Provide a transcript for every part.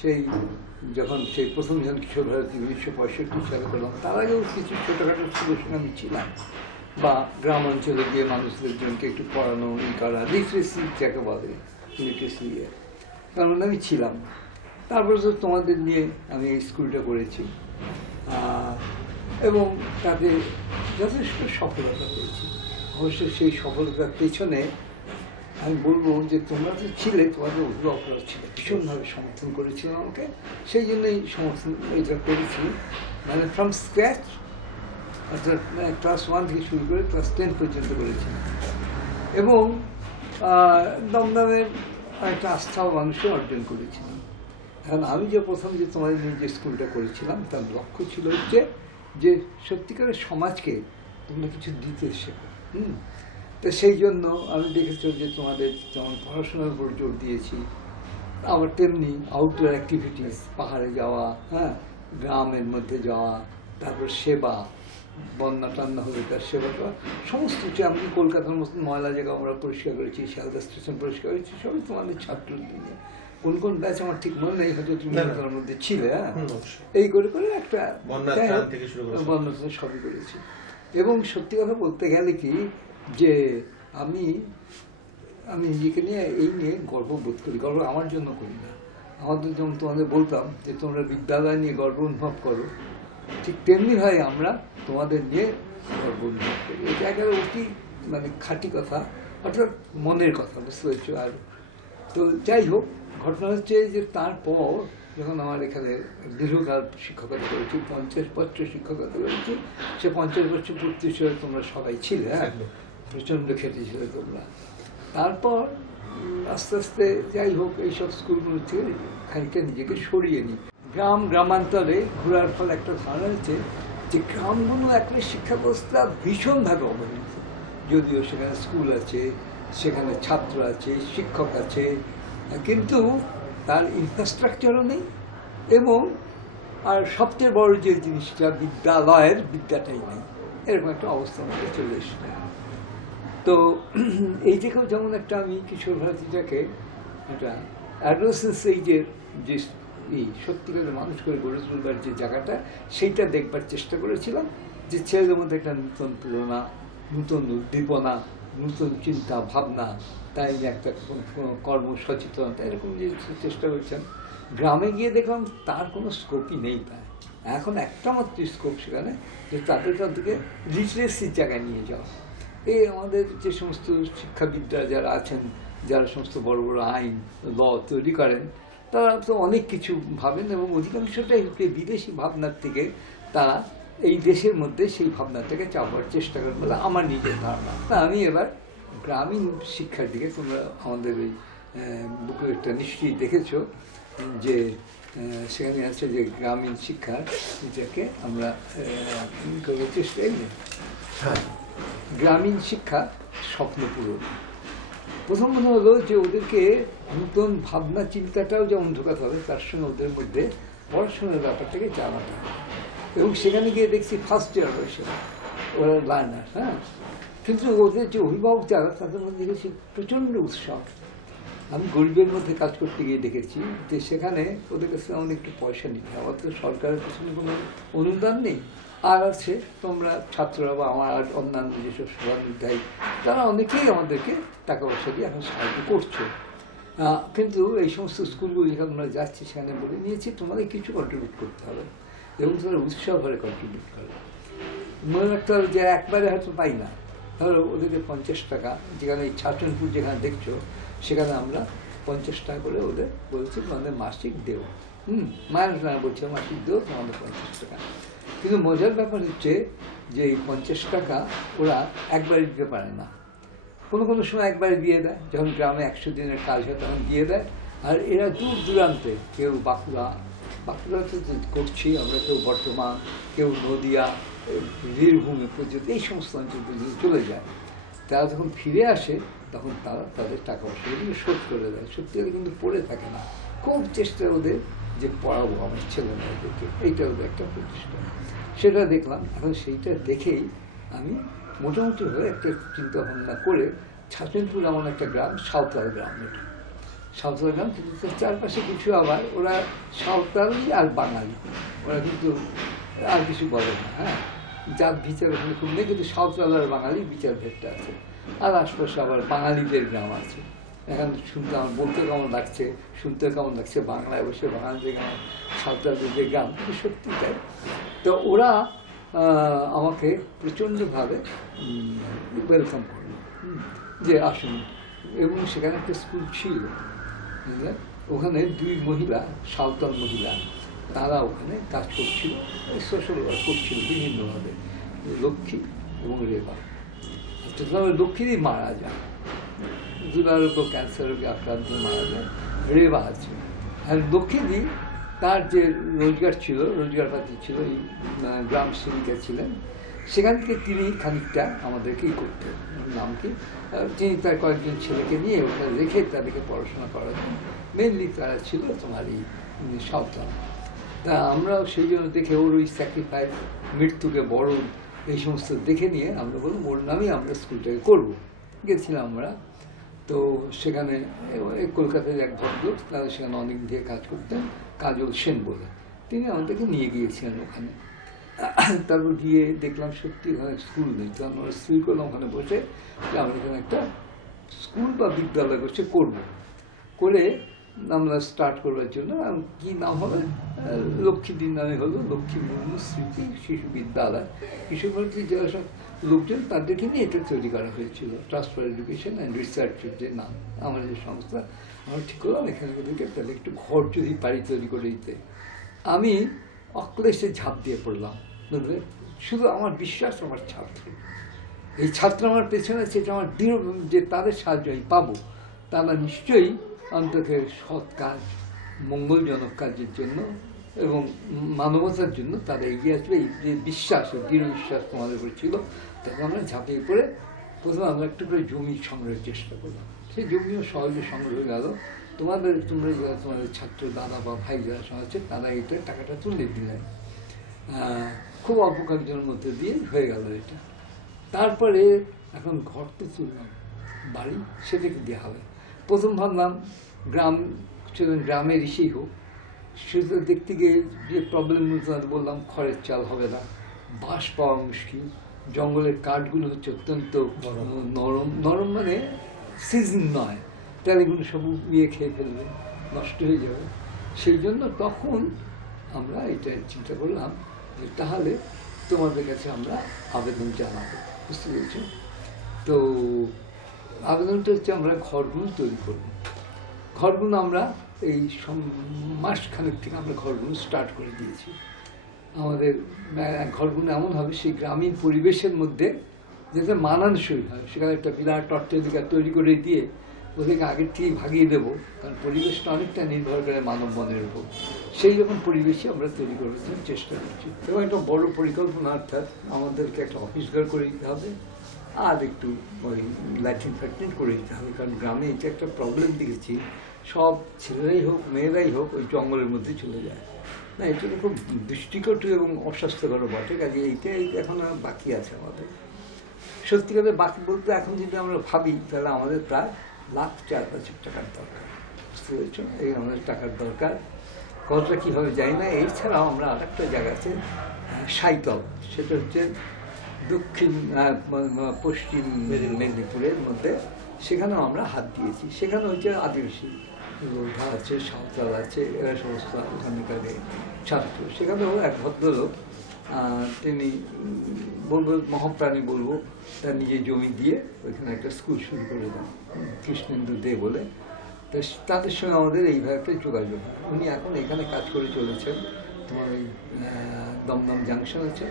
সেই যখন সেই প্রথম যখন কিশোর ভারতী 1965 সালে করলাম, তার আগেও কিছু ছোটোখাটো স্কুলের সঙ্গে আমি ছিলাম, বা গ্রাম অঞ্চলে গিয়ে মানুষজনকে একটু পড়ানো, ই করা, লিটারেসি যাকে বলে, লিটারেসি তার মধ্যে আমি ছিলাম। তারপরে তো তোমাদের নিয়ে আমি এই স্কুলটা করেছি এবং তাতে যথেষ্ট সফলতা পেয়েছি। অবশ্য সেই সফলতার পেছনে আমি বলবো যে তোমরা তো ছিলে, তোমাদের অভিভাবকরা ছিল, ভীষণভাবে সমর্থন করেছিল আমাকে, সেই জন্যই সমর্থন এটা করেছি। মানে ফ্রম স্ক্র্যাচ, অর্থাৎ ক্লাস 1 থেকে শুরু করে ক্লাস 10 পর্যন্ত করেছি এবং দমদমের একটা আস্থাও মানুষে অর্জন করেছিলাম। এখন আমি যে প্রথম যে তোমাদের যে স্কুলটা করেছিলাম, তার লক্ষ্য ছিল হচ্ছে যে সত্যিকারের সমাজকে তোমরা কিছু দিতে শেখো। তো সেই জন্য আমি দেখেছি যে তোমাদের যেমন পড়াশোনার উপর জোর দিয়েছি, আবার তেমনি আউটডোর অ্যাক্টিভিটিস, পাহাড়ে যাওয়া, হ্যাঁ, গ্রামের মধ্যে যাওয়া, তারপর সেবা, বন্যা টান্না হলে তার সেবা করা, সমস্ত কিছু। আমি কলকাতার মতো ময়লা জায়গা আমরা পরিষ্কার করেছি, শিয়ালদা স্টেশন পরিষ্কার করেছি, সবই তোমাদের ছাত্রদের নিয়ে। কোন কোন ব্যাচ আমার ঠিক মনে নেই, হয়তো তুমি তার মধ্যে ছিলে। হ্যাঁ, এই করে করে একটা বন্যা সবই করেছি। এবং সত্যি কথা বলতে গেলে কি যে আমি নিজেকে নিয়ে এই নিয়ে গর্ববোধ করি। গর্ব আমার জন্য করি না, আমাদের যেমন তোমাদের বলতাম যে তোমরা বিদ্যালয় নিয়ে গর্ব অনুভব করো, ঠিক তেমনি হয় আমরা তোমাদের নিয়ে গর্ব অনুভব করি। এটা একেবারে অতি মানে খাঁটি কথা, অর্থাৎ মনের কথা, বুঝতে পেরেছো। আর তো যাই হোক, ঘটনা হচ্ছে যে তারপর যখন আমার এখানে দীর্ঘকাল শিক্ষকতা করেছি, 50 বছর শিক্ষকতা করেছি, সে 50 বছর পূর্তি হিসেবে তোমরা সবাই ছিলে, হ্যাঁ, প্রচণ্ড খেটেছিলে তোমরা। তারপর আস্তে আস্তে যাই হোক এইসব স্কুলগুলো থেকে খানিকটা নিজেকে সরিয়ে নিই। গ্রামান্তরে ঘোরার ফল একটা ধারণা হচ্ছে যে গ্রামগুলো একটা শিক্ষা ব্যবস্থা ভীষণভাবে অবহেলিত। যদিও সেখানে স্কুল আছে, সেখানে ছাত্র আছে, শিক্ষক আছে, কিন্তু তার ইনফ্রাস্ট্রাকচারও নেই। এবং আর সবচেয়ে বড় যে জিনিসটা, বিদ্যালয়ের বিদ্যাটাই নেই, এরকম একটা অবস্থার মধ্যে চলে এসেছে। তো এই দিকেও যেমন একটা আমি কিশোর ভারতীটাকে একটা অ্যাডোলেসেন্স এইজের যে সত্যিকারের মানুষ করে গড়ে তুলবার যে জায়গাটা, সেইটা দেখবার চেষ্টা করেছিলাম, যে ছেলেদের মধ্যে একটা নূতন প্রেরণা, নূতন উদ্দীপনা, নূতন চিন্তা ভাবনা, তাই একটা কর্ম সচেতনতা, এরকম যে চেষ্টা করেছেন। গ্রামে গিয়ে দেখলাম তার কোনো স্কোপই নেই প্রায়। এখন একটা মাত্র স্কোপ সেখানে, যে তাদেরকে লিটারেসির জায়গায় নিয়ে যাওয়া। এই আমাদের যে সমস্ত শিক্ষাবিদরা যারা আছেন, যারা সমস্ত বড় বড় আইন ল তৈরি করেন, তারা তো অনেক কিছু ভাবেন এবং অধিকাংশটাই বিদেশি ভাবনার থেকে তারা এই দেশের মধ্যে সেই ভাবনাটাকে চাপার চেষ্টা করেন বলে আমার নিজের ধারণা। আমি এবার গ্রামীণ শিক্ষার দিকে, তোমরা আমাদের ওই বুকলেটটা নিশ্চয়ই দেখেছো যে সেখানে আছে যে গ্রামীণ শিক্ষার যেটাকে আমরা করার চেষ্টা, গ্রামীণ শিক্ষা স্বপ্ন পূরণ। প্রথম মনে হলো যে ওদেরকে নূতন ভাবনা চিন্তাটাও যেমন ঢোকাতে হবে, তার সঙ্গে ওদের মধ্যে পড়াশোনার ব্যাপারটাকে জানাতে হবে। এবং সেখানে গিয়ে দেখছি ফার্স্ট জেনারেশন ওরা লার্নার, হ্যাঁ, কিন্তু ওদের যে অভিভাবক যারা, তাদের মধ্যে দেখেছি প্রচণ্ড উৎসাহ। আমি গরিবের মধ্যে কাজ করতে গিয়ে দেখেছি যে সেখানে ওদের কাছে অনেক একটু পয়সা নিতে হয়, অত সরকারের পেছনে কোনো অনুদান নেই। আর আছে তোমরা ছাত্ররা বা আমার আর অন্যান্য যেসব শুভানুধ্যায়ী, তারা অনেকেই আমাদেরকে টাকা পয়সা দিয়ে এখন সাহায্য করছো। কিন্তু এই সমস্ত স্কুলগুলো যেখানে আমরা যাচ্ছি, সেখানে বলে নিয়েছি তোমাদের কিছু কন্ট্রিবিউট করতে হবে এবং তারা উৎসাহ ভরে কন্ট্রিবিউট করে। মনে রাখতে হবে যে একবারে হয়তো পাই না, ধরো ওদেরকে 50 টাকা, যেখানে এই ছাত্রনপুর যেখানে দেখছো সেখানে আমরা 50 টাকা করে ওদের বলছি তোমাদের মাসিক দেও, মায়ের বলছে মাসিক দেও তোমাদের 50 টাকা। কিন্তু মজার ব্যাপার হচ্ছে যে এই 50 টাকা ওরা একবারে দিতে পারে না, কোনো কোনো সময় একবারে দিয়ে দেয়, যখন গ্রামে 100 দিনের কাজ হয় তখন দিয়ে দেয়। আর এরা দূর দূরান্তে, কেউ বাঁকুড়াতে করছি আমরা, কেউ বর্ধমান, কেউ নদিয়া, বীরভূমে পর্যন্ত, এই সমস্ত অঞ্চল পর্যন্ত চলে যায়। তারা যখন ফিরে আসে তখন তারা তাদের টাকা পয়সাগুলো শোধ করে দেয়। সত্যি কিন্তু পড়ে থাকে না, খুব চেষ্টা ওদের যে পড়াবো আমার ছেলে মেয়েদেরকে, এইটা ওদের একটা প্রতিষ্ঠা। সেটা দেখলাম। এখন সেইটা দেখেই আমি মোটামুটিভাবে একটা চিন্তা ভাবনা করে, ছাত্রপুর এমন একটা গ্রাম, সাঁওতাল গ্রাম, এটা সাঁওতাল গ্রাম, কিন্তু তার চারপাশে কিছু আবার ওরা সাঁওতালি আর বাঙালি, ওরা কিন্তু আর কিছু বলে না। হ্যাঁ, জাত বিচার ওখানে খুব নেই, কিন্তু সাঁওতাল আর বাঙালি বিচার ভেদটা আছে। আর আশপাশে আবার বাঙালিদের গ্রাম আছে। এখন শুনতে আমার বলতে কেমন লাগছে, শুনতে কেমন লাগছে, বাংলায় বসে বাঙালিদের গ্রাম, সাঁওতালদের যে গ্রাম, কিন্তু সত্যি তাই। তো ওরা আমাকে প্রচণ্ডভাবে ওয়েলকাম করলো, যে আসুন। এবং সেখানে একটা স্কুল ছিল, বুঝলেন, ওখানে দুই মহিলা, সাঁওতাল মহিলা, তারা ওখানে কাজ করছিল, সোশ্যাল ওয়ার্ক করছিল বিভিন্নভাবে, লক্ষ্মী এবং রেবা। লক্ষ্মীরই মারা যায়, দুরারোগ্য ক্যান্সার রোগে আক্রান্ত মারা যায়, রেবা আছে। আর লক্ষ্মীদি তার যে রোজগার ছিল, রোজগারপাতি ছিল, এই গ্রাম সেবিকা ছিলেন, সেখান থেকে তিনি খানিকটা আমাদেরকেই করতেন। নাম কি, তিনি তার কয়েকজন ছেলেকে নিয়ে ওখানে রেখে তাদেরকে পড়াশোনা করাতেন। মেনলি তারা ছিল তোমার এই সাঁওতাল। তা আমরাও সেই জন্য দেখে ওর ওই স্যাক্রিফাইস, মৃত্যুকে বরণ, এই সমস্ত দেখে নিয়ে আমরা বললাম ওর নামেই আমরা স্কুলটাকে করবো। গেছিলাম আমরা। তো সেখানে কলকাতায় এক ভদ্রলোক, তারা সেখানে অনেক দিয়ে কাজ করতেন, কাজল সেন বলে, তিনি আমাদেরকে নিয়ে গিয়েছিলেন ওখানে। তারপর গিয়ে দেখলাম সত্যি ওখানে স্কুল নেই। তো আমরা স্থির করলাম ওখানে বসে যে আমরা এখানে একটা স্কুল বা বিদ্যালয় করছে করবো। করে আমরা স্টার্ট করবার জন্য কী নাম হবে, লক্ষ্মীদির নামে হলো লক্ষ্মী মুর্মু স্মৃতি শিশু বিদ্যালয়। কৃষকভারতীর যারা সব লোকজন তাদেরকে নিয়ে এটা তৈরি করা হয়েছিল, ট্রাস্ট ফর এডুকেশন অ্যান্ড রিসার্চের যে নাম আমার যে সংস্থা। আমরা ঠিক করলাম এখানে ওদেরকে তাহলে একটু ঘর যদি পারি তৈরি করে দিতে। আমি অক্লেশে ঝাঁপ দিয়ে পড়লাম, বুঝলে। শুধু আমার বিশ্বাস আমার ছাত্র, এই ছাত্র আমার পেছনে আছে, এটা আমার দৃঢ় যে তাদের সাহায্য আমি পাবো। তারা নিশ্চয়ই অন্তকে সৎ কাজ, মঙ্গলজনক কাজের জন্য এবং মানবতার জন্য তারা এগিয়ে আসবে, এই যে বিশ্বাস, দৃঢ় বিশ্বাস তোমাদের উপর ছিল। তখন আমরা ঝাঁপিয়ে পড়ে প্রথমে আমরা একটু করে জমি সংগ্রহের চেষ্টা করলাম। সেই জমিও সহজে সংগ্রহ হয়ে গেল। তোমরা যারা তোমাদের ছাত্র দাদা বা ভাই যারা আছে, তারা এটা টাকাটা তুলে দিলেন। খুব অল্প কয়েকজনের মধ্যে দিয়ে হয়ে গেল এটা। তারপরে এখন ঘর তো তুললাম, বাড়ি সেটাকে দেওয়া হবে। প্রথম ভাবলাম গ্রাম ছিলেন, গ্রামের ইসেই হোক। সেটা দেখতে গিয়ে যে প্রবলেমগুলো বললাম, খড়ের চাল হবে না, বাঁশ পাওয়া মুশকিল, জঙ্গলের কাঠগুলো হচ্ছে অত্যন্ত নরম, নরম মানে সিজন নয়, তাহলে এগুলো সব ইয়ে খেয়ে ফেলবে, নষ্ট হয়ে যাবে। সেই জন্য তখন আমরা এটা চিন্তা করলাম যে তাহলে তোমাদের কাছে আমরা আবেদন জানাবো, বুঝতে পেরেছ? তো আবেদনটা হচ্ছে আমরা ঘরগুলো তৈরি করব। ঘরগুলো আমরা এই মাসখানেক থেকে আমরা ঘরগুলো স্টার্ট করে দিয়েছি। আমাদের ঘরগুলো এমন হবে সেই গ্রামীণ পরিবেশের মধ্যে যাতে মানানসই হয়। সেখানে একটা বিরাট অট্টালিকা তৈরি করে দিয়ে ওদেরকে আগের থেকেই ভাগিয়ে দেবো, কারণ পরিবেশটা অনেকটা নির্ভর করে মানব মনের উপর। সেই রকম পরিবেশে আমরা তৈরি করার চেষ্টা করছি। এবং একটা বড় পরিকল্পনা, অর্থাৎ আমাদেরকে একটা অফিস ঘর করে দিতে হবে, আর একটু ওই ল্যাট্রিন ফ্যাট্রিন করে দিতে হবে। কারণ গ্রামে এটা একটা প্রবলেম দেখেছি, সব ছেলেরাই হোক মেয়েরাই হোক ওই জঙ্গলের মধ্যে চলে যায়। না, এটা খুব দৃষ্টিকটু এবং অস্বাস্থ্যকর বটে। কাজে এইটাই এখন বাকি আছে আমাদের। সত্যিকারে বাকি বলতে এখন যদি আমরা ভাবি, তাহলে আমাদের প্রায় $1,04,500 টাকার দরকার, বুঝতে পেরেছ? এই আমাদের টাকার দরকার। কতটা কী হবে জানি না। এছাড়াও আমরা আরেকটা জায়গা আছে সাইতল, সেটা হচ্ছে দক্ষিণ পশ্চিম মেদিনীপুরের মধ্যে। সেখানেও আমরা হাত দিয়েছি। সেখানে হচ্ছে আদিবাসী লোধা আছে, সাঁওতাল আছে, এরা সমস্ত ওখানকার ছাত্র। সেখানেও এক ভদ্রলোক, তিনি বলবো মহাপ্রাণী বলবো, তার নিজের জমি দিয়ে ওইখানে একটা স্কুল শুরু করে দেন, কৃষ্ণেন্দু দে বলে। তো তাদের সঙ্গে আমাদের এইভাবে একটা যোগাযোগ হয়। উনি এখন এখানে কাজ করে চলেছেন। তোমার ওই দমদম জাংশন আছে,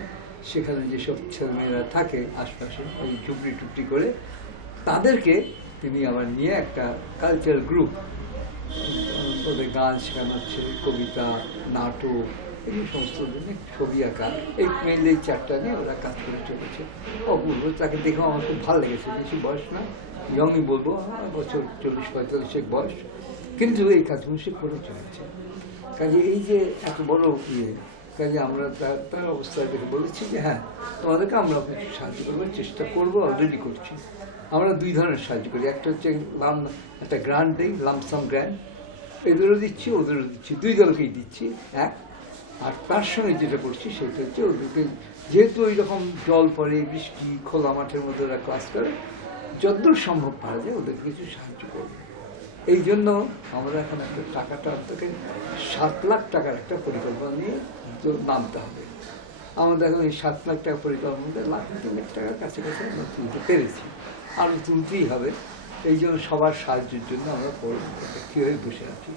সেখানে যেসব ছেলেমেয়েরা থাকে আশপাশে ওই টুকরি টুকরি করে, তাদেরকে তিনি আবার নিয়ে একটা কালচারাল গ্রুপ, ওদের গান শেখানো হচ্ছে, কবিতা, নাটক, এই সমস্ত দিনে ছবি আঁকা, এই মেনলি এই চারটা নিয়ে ওরা কাজ করে চলেছে। অপূর্ব, তাকে দেখেও আমার খুব ভালো লেগেছে। বেশি বয়স না, ইয়ংই বলবো, বছর 40-45 বয়স, কিন্তু এই কাজগুলো সে করে চলেছে। কাজে এই যে এত বড় ইয়ে, কাজে আমরা তার অবস্থাটাকে বলেছি যে হ্যাঁ, তোমাদেরকে আমরা কিছু সাহায্য করবার চেষ্টা করবো, অলরেডি করছি। আমরা দুই ধরনের সাহায্য করি, একটা হচ্ছে একটা গ্রান্ট দিই, লামসাম গ্র্যান্ট, এদেরও দিচ্ছি ওদেরও দিচ্ছি, দুই দলকেই দিচ্ছি এক। আর তার সঙ্গে যেটা করছি সেটা হচ্ছে ওদেরকে, যেহেতু ওই রকম জল পড়ে, বৃষ্টি, খোলা মাঠের মধ্যে ওরা ক্লাস করে, যতদূর সম্ভব পারা যায় ওদেরকে কিছু সাহায্য করবে। এই জন্য আমরা এখন একটা টাকাটা থেকে 7 লাখ টাকার একটা পরিকল্পনা নিয়ে নামতে হবে। আমাদের এখন এই 7 লাখ টাকা পরিকল্পনাতে 1.3 লাখ টাকার কাছাকাছি আমরা তুলতে পেরেছি, আরও তুলতেই হবে। এই জন্য সবার সাহায্যের জন্য আমরা পরমুখী হয়ে বসে আছি।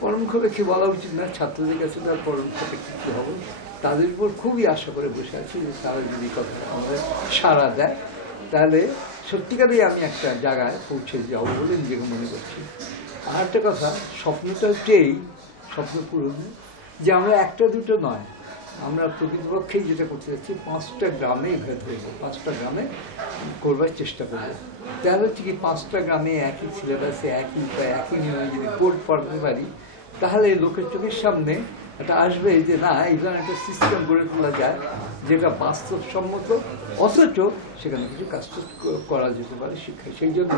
পরমুখী বলা উচিত না, ছাত্রদের কাছে তার পরমুখী কী হবে, তাদের উপর খুবই আশা করে বসে আছি যে তারা যদি কথাটা আমাদের সাড়া দেয়, তাহলে সত্যিকারেই আমি একটা জায়গায় পৌঁছে যাবো বলে নিজেকে মনে করছি। আর একটা কথা, স্বপ্নটা হচ্ছে এই স্বপ্ন পূরণ, যে আমরা একটা দুটো নয়, আমরা প্রকৃতপক্ষেই যেটা করতে যাচ্ছি 5টা গ্রামে ভেদ হইব, 5টা গ্রামে করবার চেষ্টা করবো। তাহলে হচ্ছে কি 5টা গ্রামে একই সিলেবাসে একই উপায় একই নিয়মে যদি কোর্স পড়াতে পারি, তাহলে লোকের চোখের সামনে এটা আসবে যে না, এই ধরনের একটা সিস্টেম গড়ে তোলা যায় যেটা বাস্তবসম্মত, অথচ সেখানে কিছু কাজ করা যেতে পারে শিক্ষায়। সেই জন্য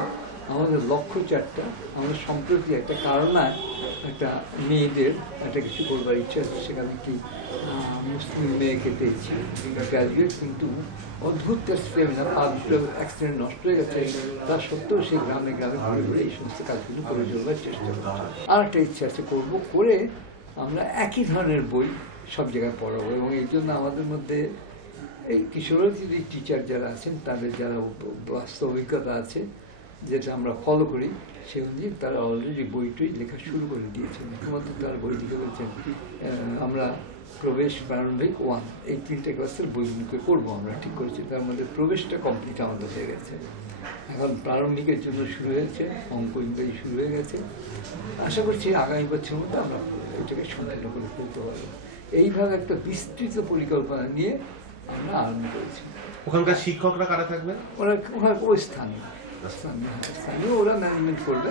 আমাদের লক্ষ্য 4টা। আমাদের সম্প্রতি একটা কারণায় একটা মেয়েদের একটা কিছু করবার ইচ্ছা আছে, সেখানে একটি মুসলিম মেয়েকে পেয়েছি, গ্র্যাজুয়েট, কিন্তু অদ্ভুত তার স্টেমিনা, পাঁচটা অ্যাক্সিডেন্ট নষ্ট হয়ে গেছে, তা সত্ত্বেও সেই গ্রামে গ্রামে ঘুরে ঘুরে এই সমস্ত কাজগুলো করে চলবার চেষ্টা করছে। আর একটা ইচ্ছা আছে, করবো, করে আমরা একই ধরনের বই সব জায়গায় পড়াবো। এবং এই জন্য আমাদের মধ্যে এই কিশোরী টিচার যারা আছেন, তাদের যারা বাস্তব অভিজ্ঞতা আছে, যেটা আমরা ফলো করি, সে অনুযায়ী তারা অলরেডি বইটই লেখা শুরু করে দিয়েছেন। মুখ্যমন্ত্রী তারা বই লিখে বলছেন আমরা প্রবেশ, প্রারম্ভিক 1, এই 3টে ক্লাসের বইগুলোকে করবো আমরা ঠিক করেছি। তার মধ্যে প্রবেশটা কমপ্লিট আমাদের হয়ে গেছে, এখন প্রারম্ভিকের জন্য শুরু হয়েছে, অঙ্ক ইংরেজি শুরু হয়ে গেছে। আশা করছি আগামী বছরের মধ্যে আমরা এটাকে সম্পূর্ণ করে ফেলতে পারবো। এইভাবে একটা বিস্তৃত পরিকল্পনা নিয়ে আমরা আরম্ভ করেছি। ওখানকার শিক্ষকরা কারা থাকবে? ওরা ওই স্থানীয় ওরা ম্যানেজমেন্ট করবে।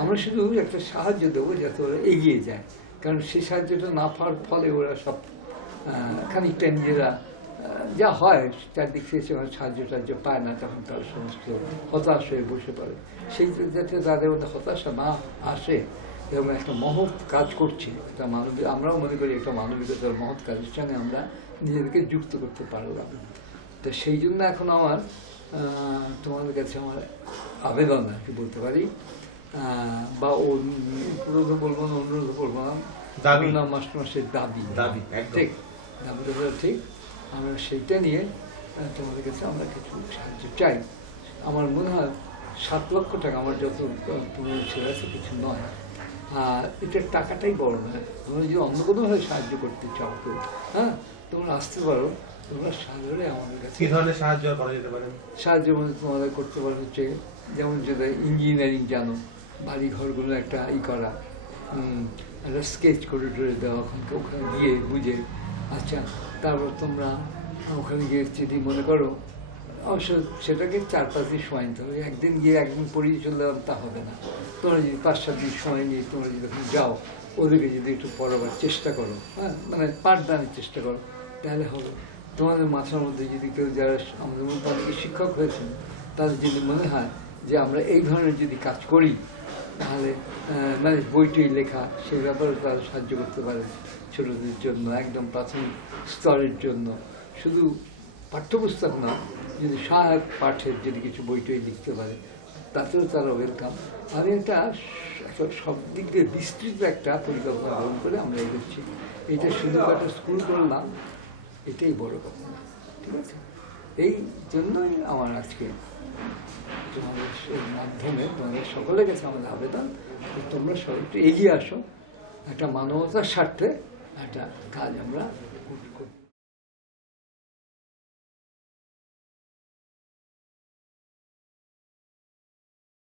আমরা শুধু একটা সাহায্য দেবো যাতে ওরা এগিয়ে যায়, কারণ সেই সাহায্যটা না পাওয়ার ফলে ওরা সব খানিকটা নিজেরা যা হয় চারদিক থেকে সাহায্য টাহায্য পায় না, তখন তারা সমস্ত হতাশ হয়ে বসে পড়ে। সেই যাতে তাদের মধ্যে হতাশা না আসে এবং একটা মহৎ কাজ করছে, একটা মানবিক, আমরাও মনে করি একটা মানবিকতার মহৎ কাজের সঙ্গে আমরা নিজেদেরকে যুক্ত করতে পারলাম। তো সেই জন্য এখন আমার তোমাদের কাছে আমার আবেদন আর কি বলতে পারি, বা অনুরোধ বলবো না, অনুরোধ বলবো না, দাবি না, মাস্টারমশাইয়ের দাবি, ঠিক দাবিটা ঠিক। আমরা সেইটা নিয়ে তোমাদের কাছে আমরা কিছু সাহায্য চাই। আমার মনে হয় 7 লক্ষ টাকা আমার যত পুরনো ছেলে আছে কিছু নয়, আর এটার টাকাটাই বড় নয়। তোমরা যদি অন্য কোনোভাবে সাহায্য করতে চাও তো হ্যাঁ, তোমরা আসতে পারো, তোমরা সাধারণে আমাদের কাছে কি ধরনের সাহায্য করা যেতে পারে? সাহায্য মধ্যে তোমাদের করতে পারো হচ্ছে, যেমন যেটা ইঞ্জিনিয়ারিং জানো, বাড়ি ঘরগুলো একটা করা, একটা স্কেচ করে টরে দেওয়া, ওখানে গিয়ে বুঝে, আচ্ছা তারপর তোমরা ওখানে গিয়ে যদি মনে করো, অবশ্য সেটাকে 4-5 দিন সময় নিতে হবে, একদিন গিয়ে একদিন পড়িয়ে চলে এলাম তা হবে না। তোমরা যদি 5-7 দিন সময় নিয়ে তোমরা যদি ওখানে যাও, ওদেরকে যদি একটু পড়াবার চেষ্টা করো, হ্যাঁ, মানে পাঠদানের চেষ্টা করো, তাহলে হবে। তোমাদের মাথার মধ্যে যদি কেউ, যারা আমাদের মধ্যে অনেকে শিক্ষক হয়েছেন, তাদের যদি মনে হয় যে আমরা এই ধরনের যদি কাজ করি, তাহলে মানে বইটই লেখা, সেই ব্যাপারে তারা সাহায্য করতে পারে ছোটদের জন্য, একদম প্রাথমিক স্তরের জন্য, শুধু পাঠ্যপুস্তক না, যদি সহায়ক পাঠের যদি কিছু বইটই লিখতে পারে, তাতেও তারা ওয়েলকাম। আমি একটা সব দিক দিয়ে বিস্তৃত একটা পরিকল্পনা গ্রহণ করে আমরা এগোচ্ছি। এটা শুধু একটা স্কুল করলাম, এটাই বড় কথা, ঠিক আছে? এই জন্যই আমার আজকে তোমাদের মাধ্যমে তোমাদের সকলের কাছে আমাদের আবেদন, তোমরা সবাই একটু এগিয়ে আসো, একটা মানবতার স্বার্থে একটা কাজ আমরা করি।